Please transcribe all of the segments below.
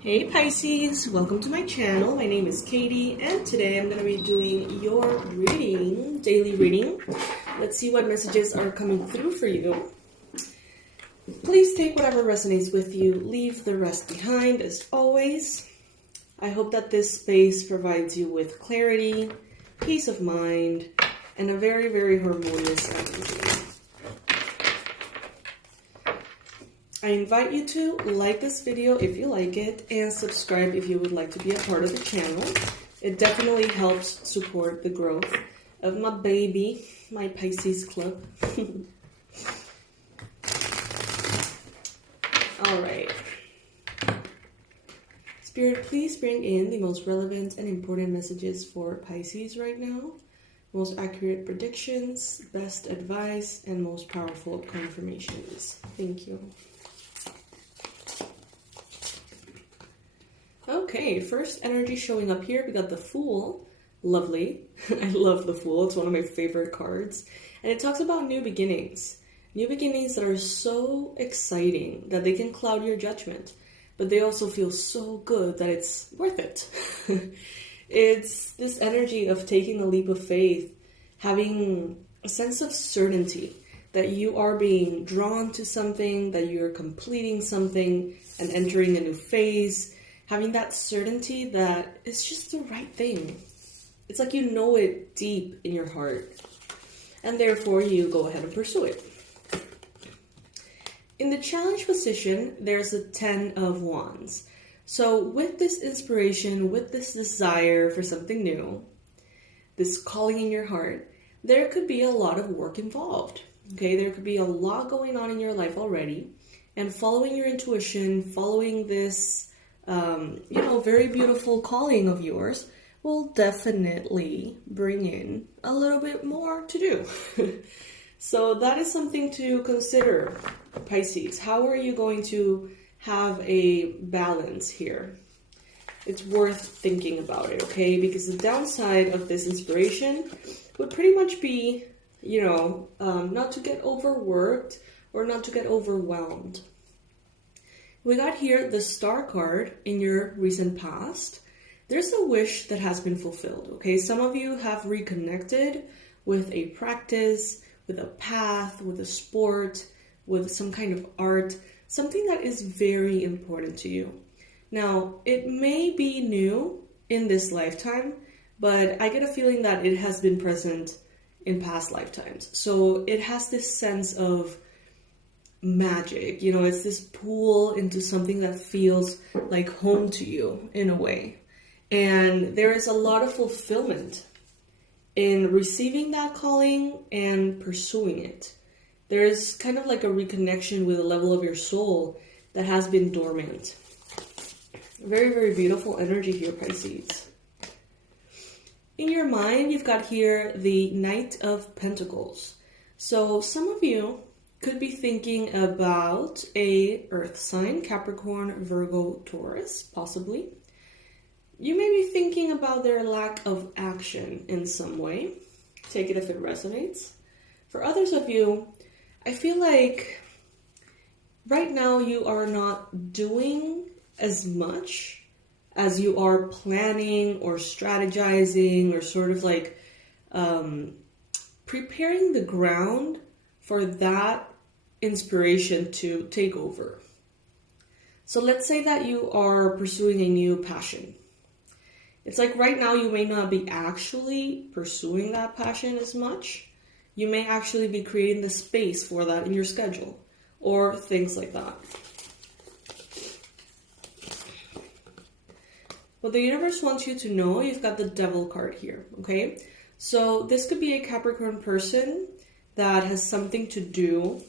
Hey Pisces, welcome to my channel. My name is Katie and today I'm going to be doing your reading, daily reading. Let's see what messages are coming through for you. Please take whatever resonates with you, leave the rest behind as always. I hope that this space provides you with clarity, peace of mind, and a very, very harmonious energy. I invite you to like this video if you like it and subscribe if you would like to be a part of the channel. It definitely helps support the growth of my baby, my Pisces club. Alright. Spirit, please bring in the most relevant and important messages for Pisces right now. Most accurate predictions, best advice, and most powerful confirmations. Thank you. Okay, first energy showing up here, we got the Fool. Lovely. I love the Fool. It's one of my favorite cards. And it talks about new beginnings. New beginnings that are so exciting that they can cloud your judgment. But they also feel so good that it's worth it. It's this energy of taking a leap of faith, having a sense of certainty that you are being drawn to something, that you're completing something and entering a new phase. Having that certainty that it's just the right thing. It's like you know it deep in your heart. And therefore you go ahead and pursue it. In the challenge position, there's a 10 of Wands. So with this inspiration, with this desire for something new, this calling in your heart, there could be a lot of work involved. Okay, there could be a lot going on in your life already. And following your intuition, following this very beautiful calling of yours will definitely bring in a little bit more to do. So that is something to consider, Pisces. How are you going to have a balance here? It's worth thinking about it, okay? Because the downside of this inspiration would pretty much be, not to get overworked or not to get overwhelmed. We got here the Star card in your recent past. There's a wish that has been fulfilled, okay? Some of you have reconnected with a practice, with a path, with a sport, with some kind of art, something that is very important to you. Now, it may be new in this lifetime, but I get a feeling that it has been present in past lifetimes. So it has this sense of magic, it's this pull into something that feels like home to you in a way. And there is a lot of fulfillment in receiving that calling and pursuing it. There is kind of like a reconnection with a level of your soul that has been dormant. Very, very beautiful energy here, Pisces. In your mind, you've got here the Knight of Pentacles. So some of you could be thinking about a earth sign, Capricorn, Virgo, Taurus, possibly. You may be thinking about their lack of action in some way. Take it if it resonates. For others of you, I feel like right now you are not doing as much as you are planning or strategizing or sort of like preparing the ground for that inspiration to take over. So let's say that you are pursuing a new passion. It's like right now you may not be actually pursuing that passion as much. You may actually be creating the space for that in your schedule or things like that. What the universe wants you to know, you've got the Devil card here, okay? So this could be a Capricorn person that has something to do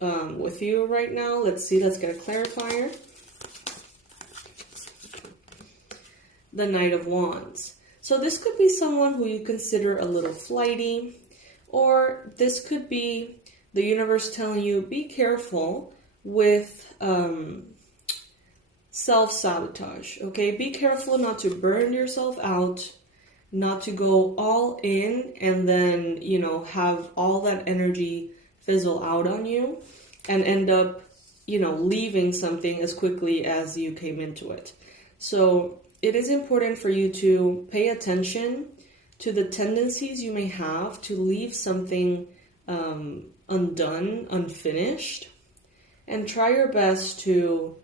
with you right now. Let's see, let's get a clarifier. The Knight of Wands. So this could be someone who you consider a little flighty, or this could be the universe telling you, be careful with self-sabotage, okay? Be careful not to burn yourself out, not to go all in and then, have all that energy fizzle out on you and end up leaving something as quickly as you came into it. So it is important for you to pay attention to the tendencies you may have to leave something undone, unfinished, and try your best to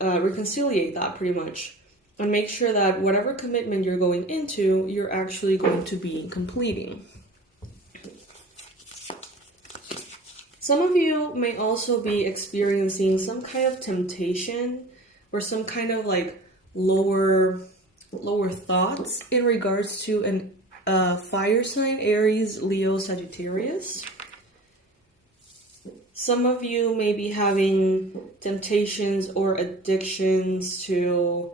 reconciliate that pretty much, and make sure that whatever commitment you're going into, you're actually going to be completing. Some of you may also be experiencing some kind of temptation or some kind of like lower thoughts in regards to an fire sign, Aries, Leo, Sagittarius. Some of you may be having temptations or addictions to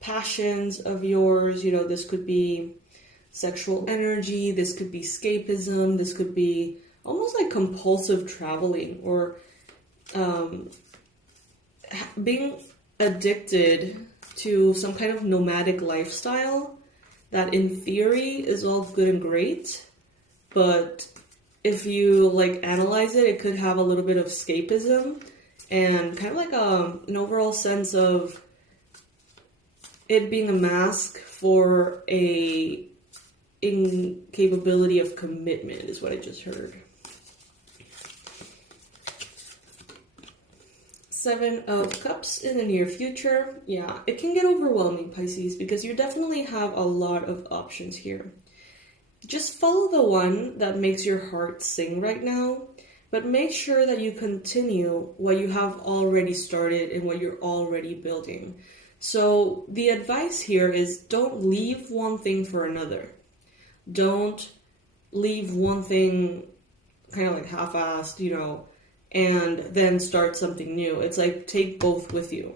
passions of yours. This could be sexual energy, this could be escapism, this could be almost like compulsive traveling, or being addicted to some kind of nomadic lifestyle that in theory is all good and great, but if you analyze it, it could have a little bit of escapism and kind of like an overall sense of it being a mask for a incapability of commitment, is what I just heard. 7 of Cups in the near future. Yeah, it can get overwhelming, Pisces, because you definitely have a lot of options here. Just follow the one that makes your heart sing right now, but make sure that you continue what you have already started and what you're already building. So the advice here is don't leave one thing for another. Don't leave one thing kind of like half-assed, and then start something new. It's like take both with you.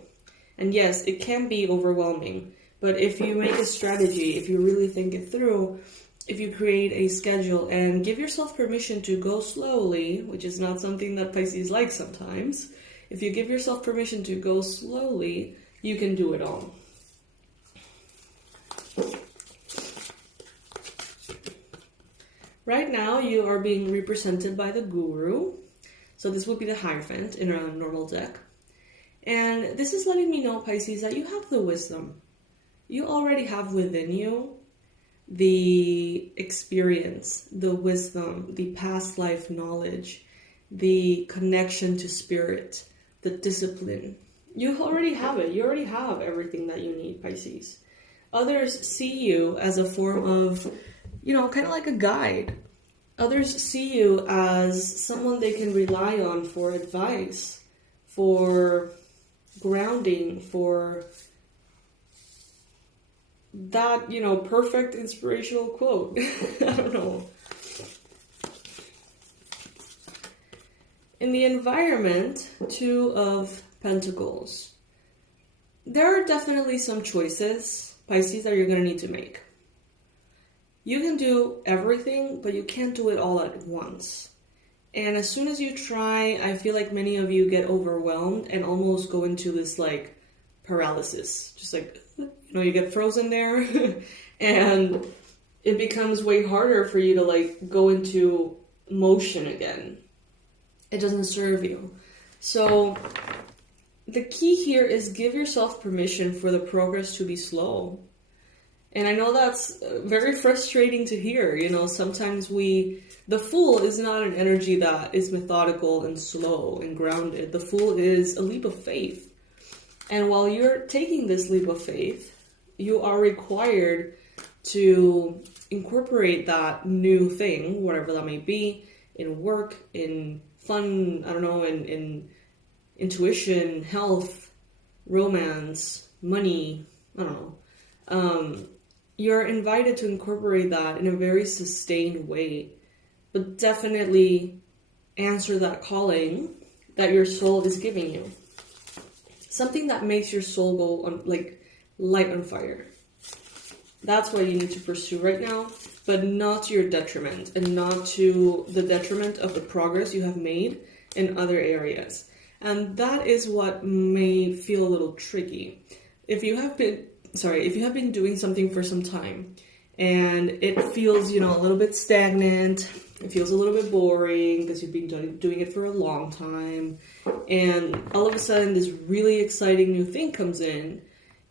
And yes, it can be overwhelming, but if you make a strategy, if you really think it through, if you create a schedule and give yourself permission to go slowly, which is not something that Pisces likes sometimes, if you give yourself permission to go slowly, you can do it all. Right now, you are being represented by the Guru. So this would be the Hierophant in a normal deck. And this is letting me know, Pisces, that you have the wisdom. You already have within you the experience, the wisdom, the past life knowledge, the connection to spirit, the discipline. You already have it. You already have everything that you need, Pisces. Others see you as a form of, kind of like a guide. Others see you as someone they can rely on for advice, for grounding, for that, perfect inspirational quote. I don't know. In the environment, 2 of Pentacles. There are definitely some choices, Pisces, that you're going to need to make. You can do everything, but you can't do it all at once. And as soon as you try, I feel like many of you get overwhelmed and almost go into this paralysis. Just you get frozen there and it becomes way harder for you to go into motion again. It doesn't serve you. So the key here is give yourself permission for the progress to be slow. And I know that's very frustrating to hear. Sometimes the Fool is not an energy that is methodical and slow and grounded. The Fool is a leap of faith. And while you're taking this leap of faith, you are required to incorporate that new thing, whatever that may be, in work, in fun, in intuition, health, romance, money, you're invited to incorporate that in a very sustained way, but definitely answer that calling that your soul is giving you. Something that makes your soul go on, light on fire. That's what you need to pursue right now, but not to your detriment and not to the detriment of the progress you have made in other areas. And that is what may feel a little tricky. If you have been doing something for some time and it feels, a little bit stagnant It feels a little bit boring because you've been doing it for a long time. And all of a sudden, this really exciting new thing comes in.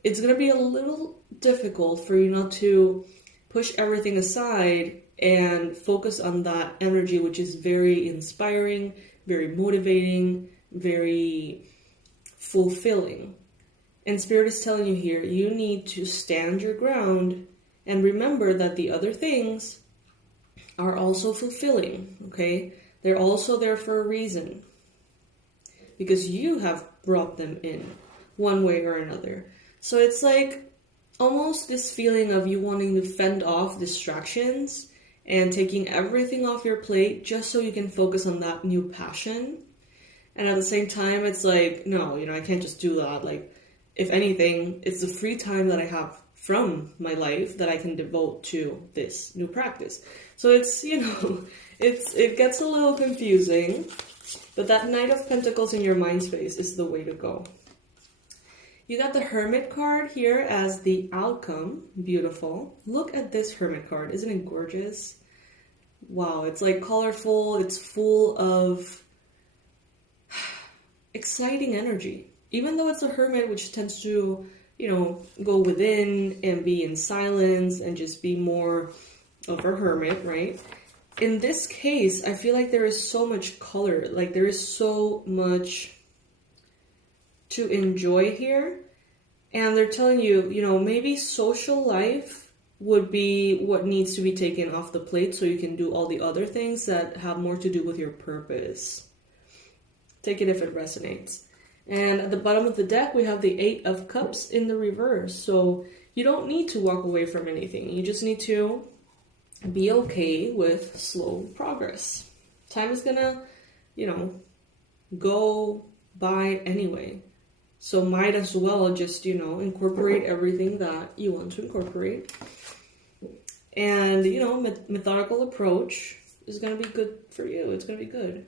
It's going to be a little difficult for you not to push everything aside and focus on that energy, which is very inspiring, very motivating, very fulfilling. And Spirit is telling you here, you need to stand your ground and remember that the other things are also fulfilling, okay? They're also there for a reason. Because you have brought them in one way or another. So it's like almost this feeling of you wanting to fend off distractions and taking everything off your plate just so you can focus on that new passion. And at the same time, it's like, no, I can't just do that. Like, if anything, it's the free time that I have from my life that I can devote to this new practice. So it's, it gets a little confusing, but that Knight of Pentacles in your mind space is the way to go. You got the Hermit card here as the outcome. Beautiful. Look at this Hermit card. Isn't it gorgeous? Wow, it's like colorful. It's full of exciting energy. Even though it's a Hermit, which tends to, go within and be in silence and just be more of a hermit, right? In this case, I feel like there is so much color. Like there is so much to enjoy here. And they're telling you, maybe social life would be what needs to be taken off the plate so you can do all the other things that have more to do with your purpose. Take it if it resonates. And at the bottom of the deck, we have the Eight of Cups in the reverse. So you don't need to walk away from anything. You just need to be okay with slow progress. Time is gonna, go by anyway. So might as well just, incorporate everything that you want to incorporate. And, methodical approach is going to be good for you. It's going to be good.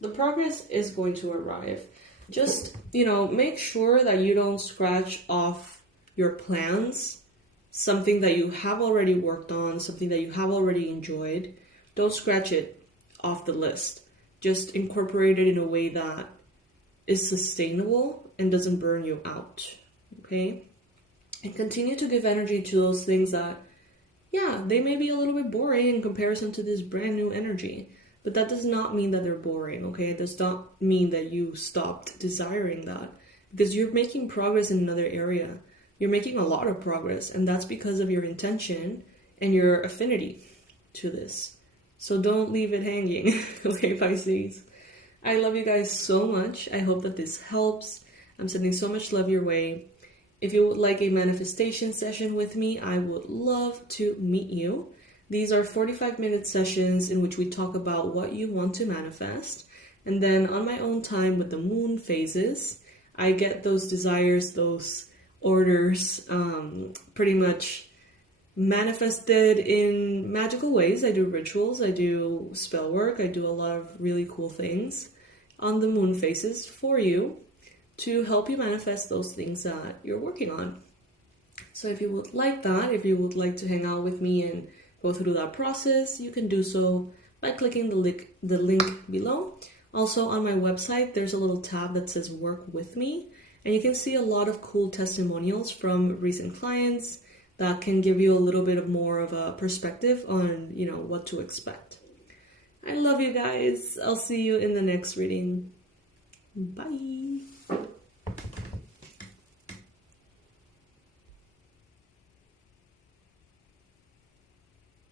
The progress is going to arrive. Just, make sure that you don't scratch off your plans, something that you have already worked on, something that you have already enjoyed. Don't scratch it off the list. Just incorporate it in a way that is sustainable and doesn't burn you out, okay? And continue to give energy to those things that, they may be a little bit boring in comparison to this brand new energy. But that does not mean that they're boring, okay? It does not mean that you stopped desiring that. Because you're making progress in another area. You're making a lot of progress, and that's because of your intention and your affinity to this. So don't leave it hanging, okay, Pisces? I love you guys so much. I hope that this helps. I'm sending so much love your way. If you would like a manifestation session with me, I would love to meet you. These are 45-minute sessions in which we talk about what you want to manifest. And then on my own time with the moon phases, I get those desires, those orders, pretty much manifested in magical ways. I do rituals, I do spell work, I do a lot of really cool things on the moon phases for you to help you manifest those things that you're working on. So if you would like that, if you would like to hang out with me and go through that process, you can do so by clicking the link below. Also on my website, there's a little tab that says Work With Me, and you can see a lot of cool testimonials from recent clients that can give you a little bit of more of a perspective on, what to expect. I love you guys. I'll see you in the next reading. Bye.